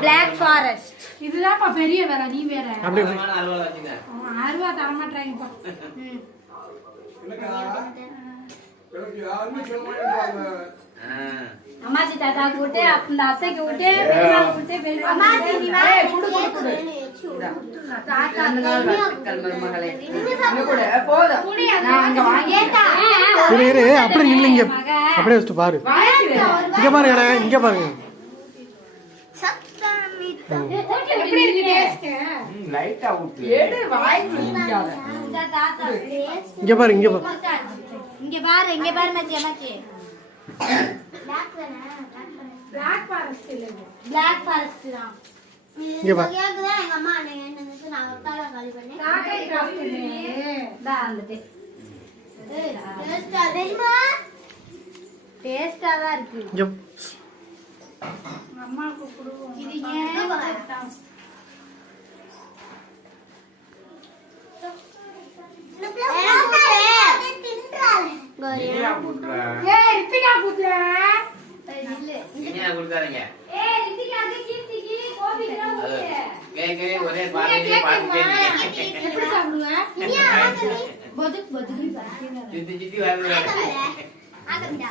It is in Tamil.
Black Forest. இதுதான் பெரிய வேற நீ வேற அருவா தர மாட்டறாங்கப்பா. அம்மாச்சி தாத்தா கூட்டே அந்த அத்தைக்கு கூட்டே பெரியம்மா கூட்டே பெரியம்மா அம்மாச்சி நீ வா குடு தாத்தா கல்மர் மகளே இங்க கூட போதும் நான் அங்க வாங்கேட்டா இரு அப்படியே நில்லுங்க அப்படியே வச்சு பாரு இங்க பாருங்க இங்க பாருங்க எப்படி இருக்கு டேஸ்ட் லைட்டா ஊத்து எடு வாய் குடிக்காத தாத்தா இங்க பாரு இங்க பாரு இங்க பாரு மச்சி Black Forest இல்ல Black Forest தான் இங்க பாரு எங்க அம்மா என்னன்னு நான் ஒட்டால காலி பண்ணேன் காக்கை காப்பினே டா வந்துட்டே டேஸ்டா தெரியுமா டேஸ்டா தான் இருக்கு இங்க அம்மாக்கு குடுவோம் இது ஏன் வச்சிட்டான் ஏய் ரித்திகா புத்ரா நீங்க குடுக்காதீங்க ஏய் ரித்திகாக்கு கீர்த்திக்கு கோபிக்கு ஊத்து கேக்கே ஒரே பாட்டு பாட்டு எப்படி சாப்பிடுவ இனியா ஆகலி பதுக் பதுக் பாத்தீங்க சித்தி வருது ஆகமிடா